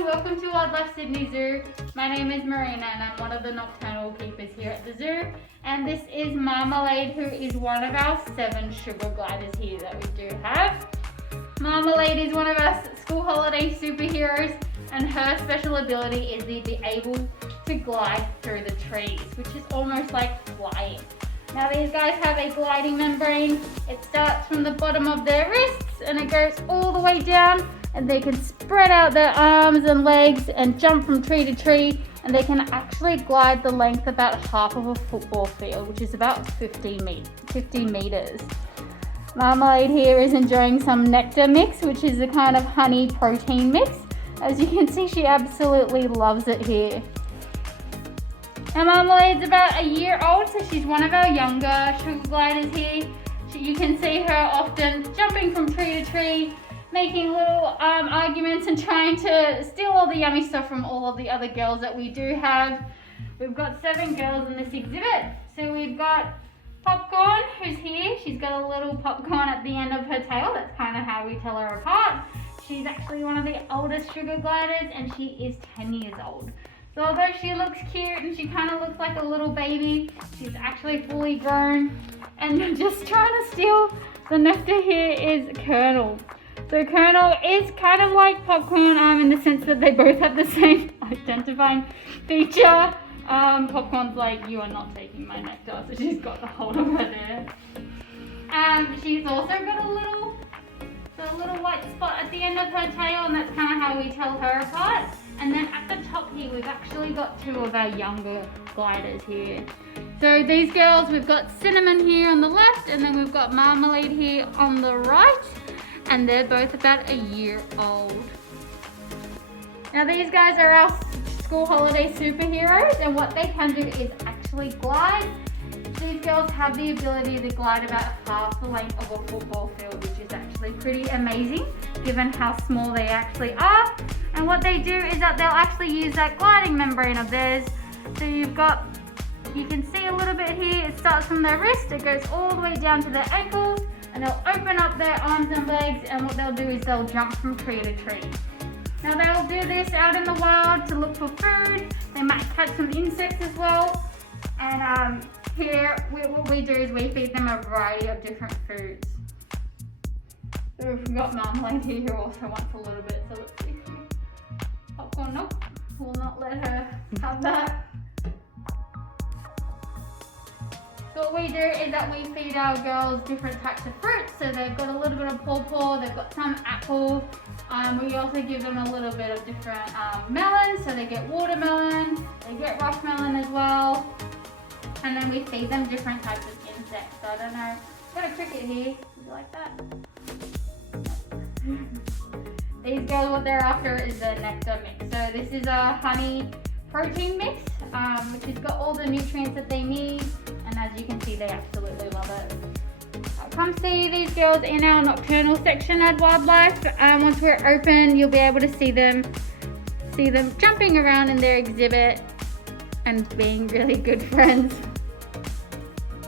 everyone, welcome to Wildlife Sydney Zoo. My name is Marina and I'm one of the nocturnal keepers here at the zoo. And this is Marmalade, who is one of our 7 sugar gliders here that we do have. Marmalade is one of our school holiday superheroes, and her special ability is to be able to glide through the trees, which is almost like flying. Now these guys have a gliding membrane. It starts from the bottom of their wrists and it goes all the way down, and they can spread out their arms and legs and jump from tree to tree, and they can actually glide the length about half of a football field, which is about 15 meters. Marmalade here is enjoying some nectar mix, which is a kind of honey protein mix. As you can see, she absolutely loves it here. Now Marmalade's about a year old, so she's one of our younger sugar gliders here. You can see her often jumping from tree to tree, making little arguments and trying to steal all the yummy stuff from all of the other girls that we do have. We've got 7 girls in this exhibit. So we've got Popcorn, who's here. She's got a little popcorn at the end of her tail. That's kind of how we tell her apart. She's actually one of the oldest sugar gliders, and she is 10 years old. So although she looks cute and she kind of looks like a little baby, she's actually fully grown. And just trying to steal the nectar here is Colonel. So Colonel is kind of like Popcorn in the sense that they both have the same identifying feature. Popcorn's like, you are not taking my nectar, so she's got the hold of her there. She's also got a little white spot at the end of her tail, and that's kind of how we tell her apart. And then at the top here, we've actually got 2 of our younger gliders here. So these girls, we've got Cinnamon here on the left, and then we've got Marmalade here on the right, and they're both about a year old. Now these guys are our school holiday superheroes, and what they can do is actually glide. These girls have the ability to glide about half the length of a football field, which is actually pretty amazing given how small they actually are. And what they do is that they'll actually use that gliding membrane of theirs. So you can see a little bit here, it starts from their wrist, it goes all the way down to their ankles, and they'll open up their arms and legs, and what they'll do is they'll jump from tree to tree. Now they'll do this out in the wild to look for food. They might catch some insects as well. And here, what we do is we feed them a variety of different foods. So we've got Marmalade here who also wants a little bit, so let's see. Popcorn, nope, we'll not let her have that. So what we do is that we feed our girls different types of fruits. So they've got a little bit of pawpaw, they've got some apple. We also give them a little bit of different melons. So they get watermelon, they get rockmelon as well. And then we feed them different types of insects. So I don't know, I've got a cricket here. Would you like that? These girls, what they're after is the nectar mix. So this is a honey protein mix, which has got all the nutrients that they need. And as you can see, they absolutely love it. Come see these girls in our nocturnal section at Wildlife. Once we're open, you'll be able to see them jumping around in their exhibit and being really good friends.